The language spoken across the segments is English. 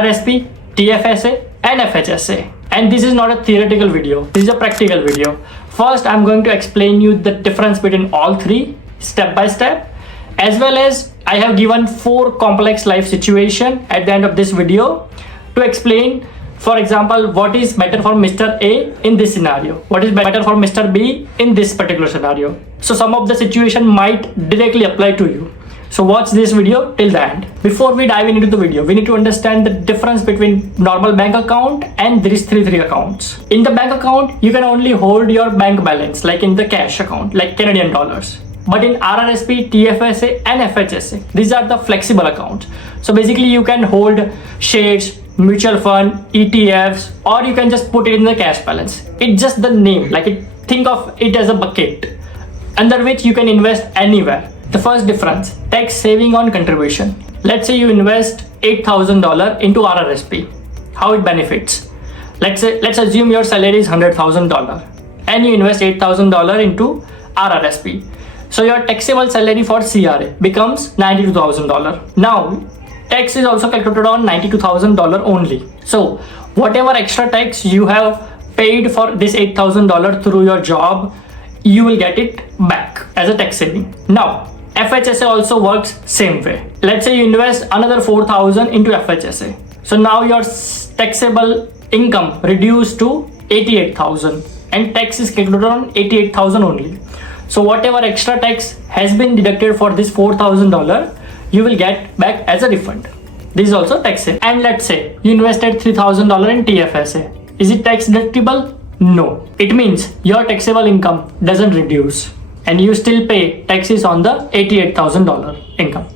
RRSP, TFSA and FHSA. And this is not a theoretical video, this is a practical video. First, I'm going to explain you the difference between all three step by step, as well as I have given 4 complex life situation at the end of this video to explain, for example, what is better for Mr. A in this scenario, what is better for Mr. B in this particular scenario. So some of the situation might directly apply to you. So watch this video till the end. Before we dive into the video, we need to understand the difference between normal bank account and these three accounts. In the bank account, you can only hold your bank balance, like in the cash account, like Canadian dollars. But in RRSP, TFSA and FHSA, these are the flexible accounts. So basically you can hold shares, mutual fund, ETFs, or you can just put it in the cash balance. It's just the name, think of it as a bucket under which you can invest anywhere. The first difference, tax saving on contribution. Let's say you invest $8,000 into RRSP. How it benefits? Let's assume your salary is $100,000 and you invest $8,000 into RRSP. So your taxable salary for CRA becomes $92,000. Now, tax is also calculated on $92,000 only. So whatever extra tax you have paid for this $8,000 through your job, you will get it back as a tax saving. Now, FHSA also works same way. Let's say you invest another $4,000 into FHSA. So now your taxable income reduced to $88,000 and tax is calculated on $88,000 only. So whatever extra tax has been deducted for this $4,000, you will get back as a refund. This is also tax saving. And let's say you invested $3,000 in TFSA. Is it tax deductible? No. It means your taxable income doesn't reduce and you still pay taxes on the $88,000 income.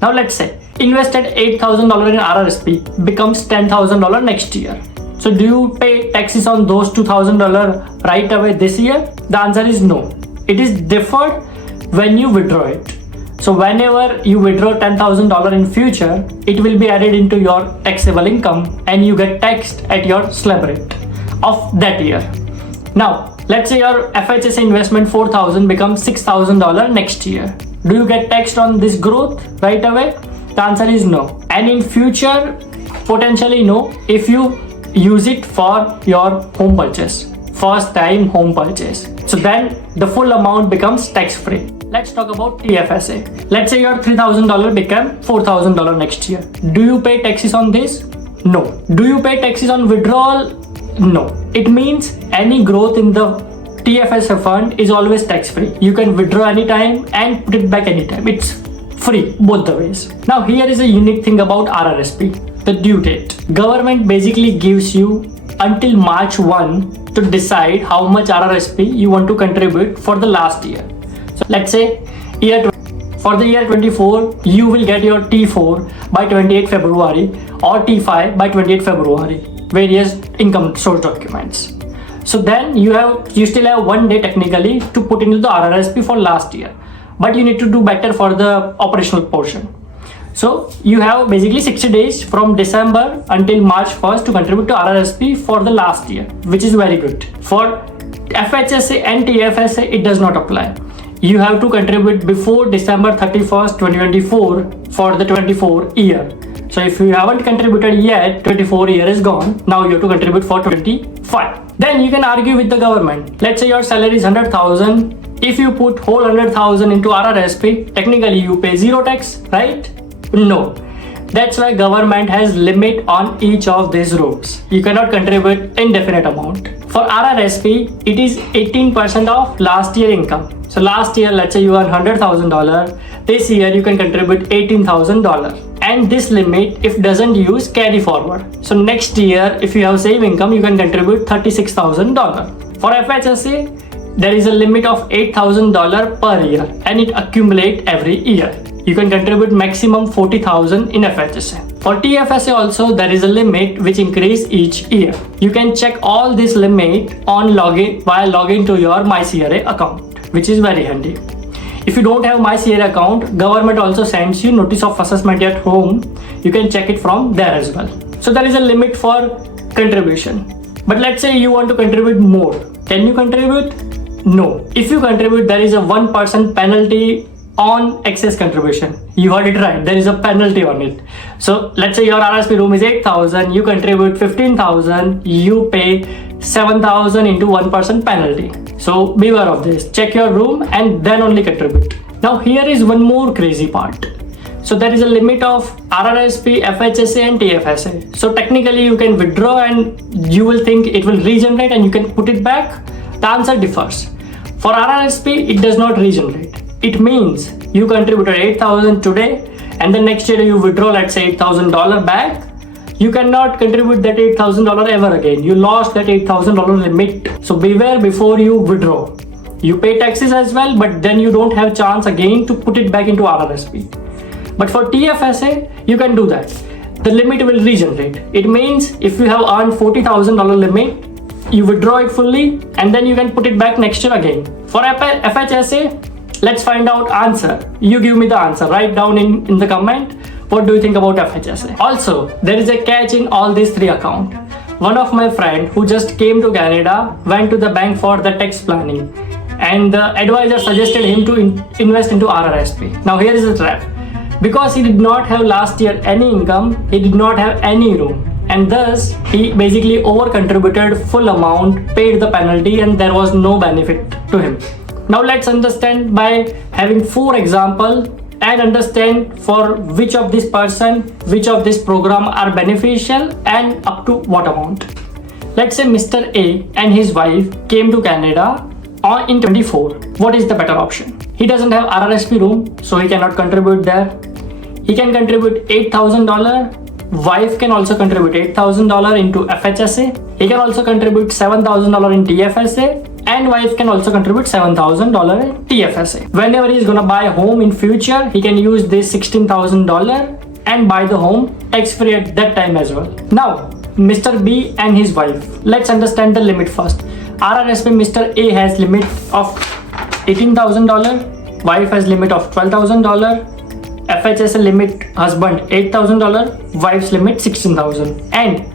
Now let's say invested $8,000 in RRSP becomes $10,000 next year. So do you pay taxes on those $2,000 right away this year? The answer is no. It is deferred when you withdraw it. So whenever you withdraw $10,000 in future, it will be added into your taxable income and you get taxed at your slab rate of that year. Now, let's say your FHSA investment $4,000 becomes $6,000 next year. Do you get taxed on this growth right away? The answer is no. And in future, potentially no, if you use it for your home purchase, first time home purchase. So then the full amount becomes tax free. Let's talk about TFSA. Let's say your $3,000 become $4,000 next year. Do you pay taxes on this? No. Do you pay taxes on withdrawal? No. It means any growth in the TFSA fund is always tax free. You can withdraw anytime and put it back anytime. It's free both the ways. Now here is a unique thing about RRSP, the due date. Government basically gives you until March 1 to decide how much RRSP you want to contribute for the last year. So let's say for the year 24, you will get your T4 by 28 February or T5 by 28 February. Various income source documents. So then you still have 1 day technically to put into the RRSP for last year, but you need to do better for the operational portion. So you have basically 60 days from December until March 1st to contribute to RRSP for the last year, which is very good. For FHSA and TFSA, it does not apply. You have to contribute before December 31st, 2024 for the 24 year. So if you haven't contributed yet, 24 year is gone. Now you have to contribute for 25. Then you can argue with the government. Let's say your salary is 100,000. If you put whole 100,000 into RRSP, technically you pay zero tax, right? No. That's why government has limit on each of these rows. You cannot contribute indefinite amount. For RRSP, it is 18% of last year income. So last year, let's say you earn $100,000. This year you can contribute $18,000. And this limit, if doesn't use, carry forward. So next year, if you have same income, you can contribute $36,000. For FHSA, there is a limit of $8,000 per year and it accumulates every year. You can contribute maximum $40,000 in FHSA. For TFSA also, there is a limit which increase each year. You can check all this limit on login while logging to your MyCRA account, which is very handy. If you don't have MyCRA account, government also sends you notice of assessment at home. You can check it from there as well. So there is a limit for contribution. But let's say you want to contribute more. Can you contribute? No. If you contribute, there is a 1% penalty on excess contribution. You heard it right, there is a penalty on it. So let's say your RRSP room is 8,000, you contribute 15,000, you pay 7,000 into 1% penalty. So beware of this. Check your room and then only contribute. Now here is one more crazy part. So there is a limit of RRSP, FHSA and TFSA. So technically you can withdraw and you will think it will regenerate and you can put it back. The answer differs. For RRSP, it does not regenerate. It means you contributed 8,000 today and the next year you withdraw, let's say $8,000 back. You cannot contribute that $8,000 ever again. You lost that $8,000 limit. So beware before you withdraw. You pay taxes as well, but then you don't have chance again to put it back into RRSP. But for TFSA, you can do that. The limit will regenerate. It means if you have earned $40,000 limit, you withdraw it fully and then you can put it back next year again. For FHSA, let's find out answer. You give me the answer. Write down in the comment. What do you think about FHSA? Also, there is a catch in all these three accounts. One of my friend who just came to Canada went to the bank for the tax planning and the advisor suggested him to invest into RRSP. Now here is the trap. Because he did not have last year any income, he did not have any room and thus he basically over contributed full amount, paid the penalty and there was no benefit to him. Now let's understand by having 4 examples and understand for which of this person, which of this program are beneficial and up to what amount. Let's say Mr. A and his wife came to Canada in 24. What is the better option? He doesn't have RRSP room, so he cannot contribute there. He can contribute $8,000. Wife can also contribute $8,000 into FHSA. He can also contribute $7,000 in TFSA. And wife can also contribute $7,000 in TFSA. Whenever he is gonna buy a home in future, he can use this $16,000 and buy the home tax-free at that time as well. Now, Mr. B and his wife. Let's understand the limit first. RRSP Mr. A has limit of $18,000. Wife has limit of $12,000. FHSA limit husband $8,000. Wife's limit $16,000. And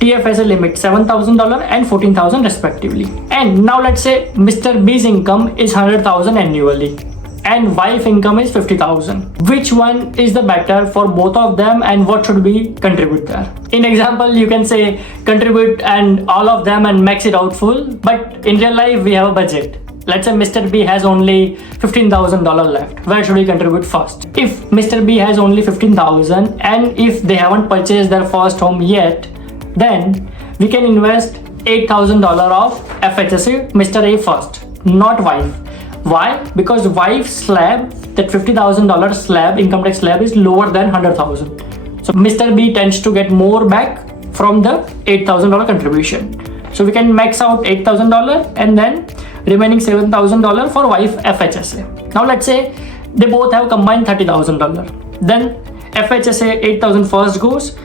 TFSA limit $7,000 and $14,000 respectively. And now let's say Mr. B's income is $100,000 annually and wife income is $50,000. Which one is the better for both of them and what should we contribute there? In example, you can say contribute and all of them and max it out full. But in real life, we have a budget. Let's say Mr. B has only $15,000 left. Where should we contribute first? If Mr. B has only $15,000 and if they haven't purchased their first home yet, then we can invest $8,000 of FHSA Mr. A first, not wife. Why? Because wife's slab, that $50,000 slab, income tax slab is lower than $100,000. So Mr. B tends to get more back from the $8,000 contribution. So we can max out $8,000 and then remaining $7,000 for wife FHSA. Now let's say they both have combined $30,000. Then FHSA 8,000 first goes.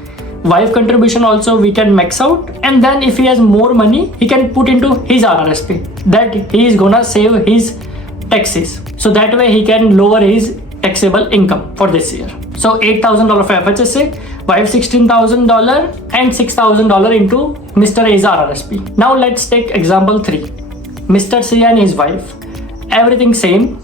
Wife contribution also we can max out and then if he has more money he can put into his RRSP that he is gonna save his taxes, so that way he can lower his taxable income for this year. So $8,000 for FHSA, wife $16,000 and $6,000 into Mr. A's RRSP. Now let's take example 3. Mr. C and his wife, everything same,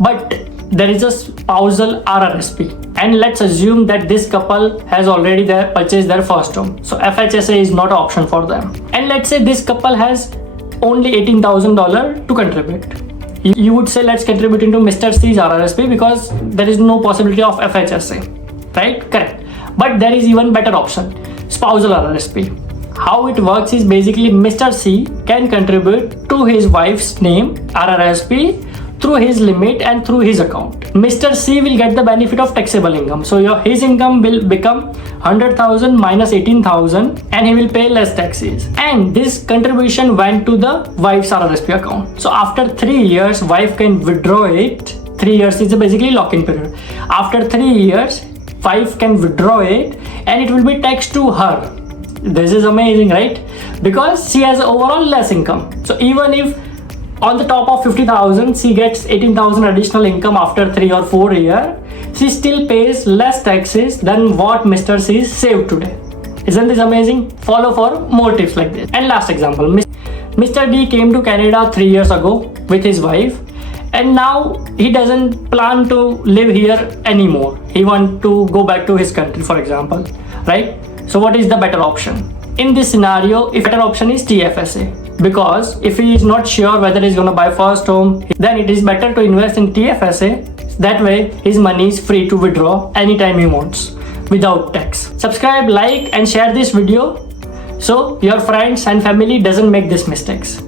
but there is a spousal RRSP. And let's assume that this couple has already purchased their first home. So FHSA is not an option for them. And let's say this couple has only $18,000 to contribute. You would say let's contribute into Mr. C's RRSP because there is no possibility of FHSA, right? Correct. But there is even better option, spousal RRSP. How it works is basically Mr. C can contribute to his wife's name RRSP through his limit and through his account. Mr. C will get the benefit of taxable income. So his income will become 100,000 minus 18,000 and he will pay less taxes. And this contribution went to the wife's RRSP account. So after 3 years, wife can withdraw it. 3 years is basically lock-in period. After 3 years, wife can withdraw it and it will be taxed to her. This is amazing, right? Because she has overall less income. So even if on the top of 50,000, she gets 18,000 additional income after 3 or 4 years, she still pays less taxes than what Mr. C saved today. Isn't this amazing? Follow for more tips like this. And last example, Mr. D came to Canada 3 years ago with his wife and now he doesn't plan to live here anymore. He wants to go back to his country, for example, right? So what is the better option? In this scenario, if better option is TFSA, because if he is not sure whether he's going to buy first home, then it is better to invest in TFSA. That way his money is free to withdraw anytime he wants without tax. Subscribe, like and share this video so your friends and family doesn't make these mistakes.